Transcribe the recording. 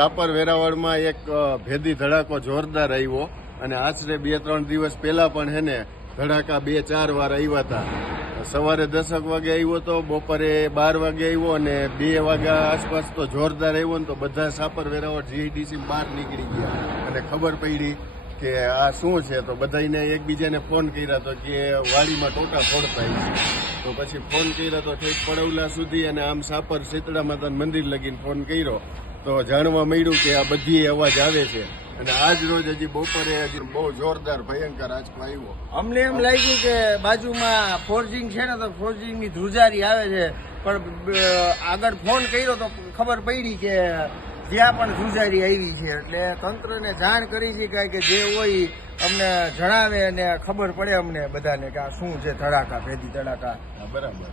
સાપર વેરાવળમાં એક ભેદી ધડાકો જોરદાર આવ્યો અને આશરે 2-3 દિવસ પહેલા પણ હેને ધડાકા 2-4 વાર આવ્યા હતા. સવારે 10 વાગે આવ્યો તો, બપોરે 12 વાગે આવ્યો અને 2 વાગ્યા આસપાસ તો જોરદાર આવ્યો ને તો બધા સાપર વેરાવળ જીઆઈડીસી બહાર નીકળી ગયા અને ખબર પડી કે આ શું છે. તો બધાને એકબીજાને ફોન કર્યા તો કે વાડીમાં ટોટા ફોડતા છે. તો પછી ફોન કર્યા તો ઠેક પડવલા સુધી અને આમ સાપર શીતળા માતા મંદિર લગીને ફોન કર્યો તો જાણવા મળ્યું કે આ બધી અવાજ આવે છે. અને આજ રોજ હજી બપોરે હજી બહુ જોરદાર ભયંકર આંચકો આવ્યો. અમને એમ લાગ્યું કે બાજુમાં ફોર્જિંગ છે ને તો ફોર્જિંગ ની ધ્રુજારી આવે છે, પણ આગળ ફોન કર્યો તો ખબર પડી કે ત્યાં પણ ધ્રુજારી આવી છે. એટલે તંત્રને જાણ કરી છે કે જે હોય અમને જણાવે અને ખબર પડે અમને બધાને કે આ શું છે ધડાકા, ભેદી ધડાકા. બરાબર.